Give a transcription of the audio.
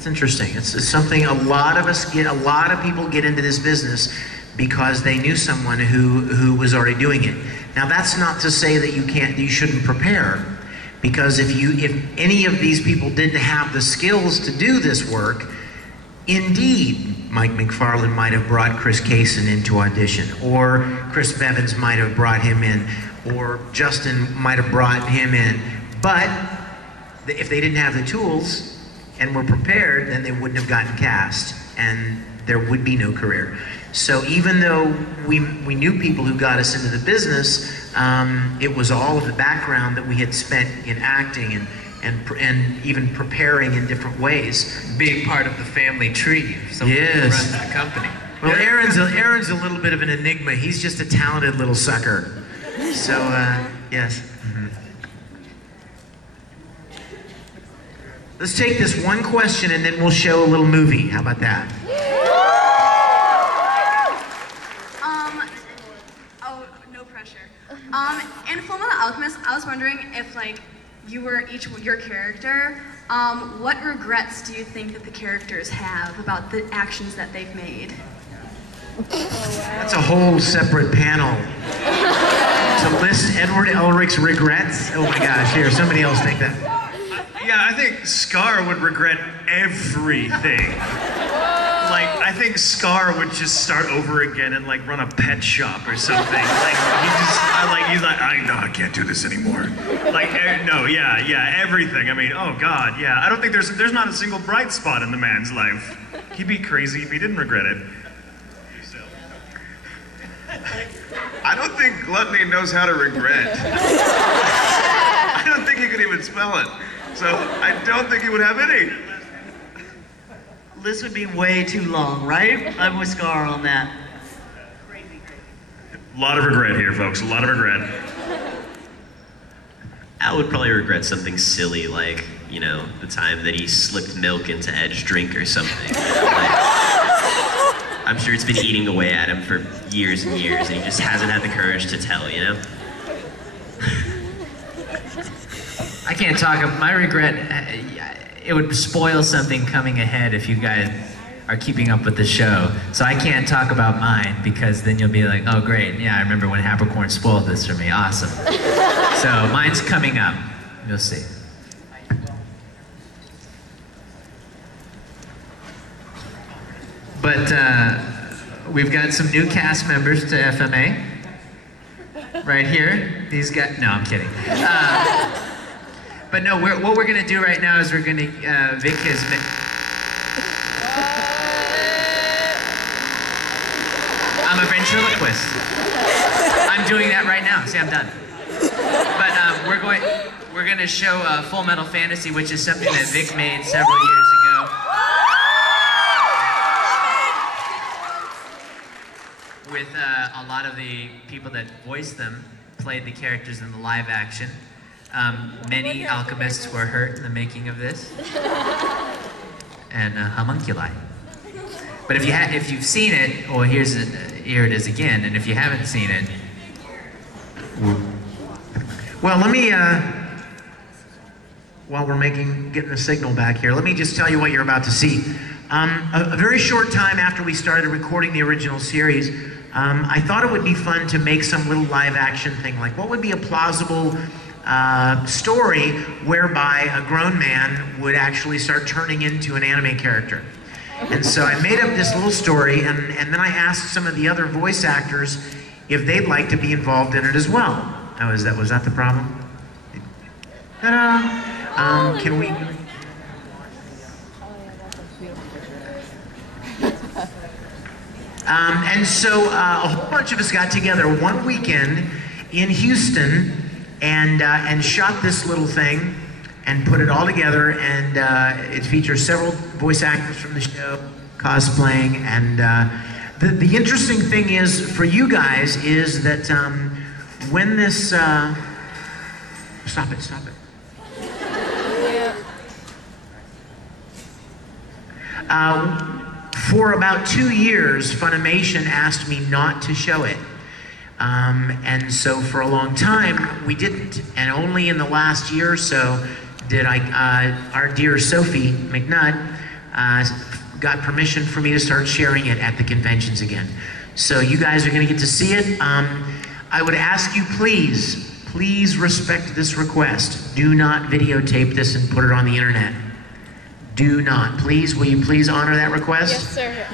It's interesting. It's something a lot of people get into this business because they knew someone who was already doing it. Now that's not to say that you shouldn't prepare, because if any of these people didn't have the skills to do this work, indeed Mike McFarland might have brought Chris Kaysen in to audition, or Chris Bevins might have brought him in, or Justin might have brought him in. But if they didn't have the tools and were prepared, then they wouldn't have gotten cast, and there would be no career. So even though we knew people who got us into the business, it was all of the background that we had spent in acting and even preparing in different ways. Being part of the family tree of someone who runs the company. Well, Aaron's a little bit of an enigma. He's just a talented little sucker. So, yes. Mm-hmm. Let's take this one question and then we'll show a little movie. How about that? Oh, no pressure. In Fullmetal Alchemist, I was wondering if, like, you were your character, what regrets do you think that the characters have about the actions that they've made? That's a whole separate panel. To list Edward Elric's regrets? Oh my gosh, here, somebody else take that. Yeah, I think Scar would regret everything. Like, I think Scar would just start over again and like run a pet shop or something. He's like, I can't do this anymore. Like, no, yeah, everything. I mean, oh God, yeah. I don't think there's not a single bright spot in the man's life. He'd be crazy if he didn't regret it. I don't think Gluttony knows how to regret. I don't think he could even spell it. So I don't think he would have any. This would be way too long, right? I'm with Scar on that. A lot of regret here, folks. A lot of regret. Al would probably regret something silly, like, you know, the time that he slipped milk into Ed's drink or something. I'm sure it's been eating away at him for years and years, and he just hasn't had the courage to tell, you know? I can't talk. My regret, it would spoil something coming ahead if you guys are keeping up with the show. So I can't talk about mine, because then you'll be like, oh great, yeah, I remember when Hapricorn spoiled this for me, awesome. So mine's coming up, you'll see. But we've got some new cast members to FMA. Right here, these guys, no, I'm kidding. But no, what we're gonna do right now is we're gonna, Vic has been... I'm a ventriloquist. I'm doing that right now, see, I'm done. But we're gonna show Full Metal Fantasy, which is something that Vic made several years ago. With a lot of the people that voiced them played the characters in the live action. Many alchemists were hurt in the making of this, and homunculi. But if you've seen it, well, here it is again. And if you haven't seen it, well, let me. While we're getting the signal back here, let me just tell you what you're about to see. A very short time after we started recording the original series, I thought it would be fun to make some little live action thing. Like, what would be a plausible story whereby a grown man would actually start turning into an anime character? And so I made up this little story, and then I asked some of the other voice actors if they'd like to be involved in it as well. Oh, was that the problem? Ta-da! Can we... and so a whole bunch of us got together one weekend in Houston and shot this little thing and put it all together, and it features several voice actors from the show cosplaying. And the interesting thing is for you guys is that when this stop it. For about 2 years, Funimation asked me not to show it. And so for a long time, we didn't. And only in the last year or so did our dear Sophie McNutt got permission for me to start sharing it at the conventions again. So you guys are going to get to see it. I would ask you, please respect this request. Do not videotape this and put it on the internet. Do not. Please, will you please honor that request? Yes, sir.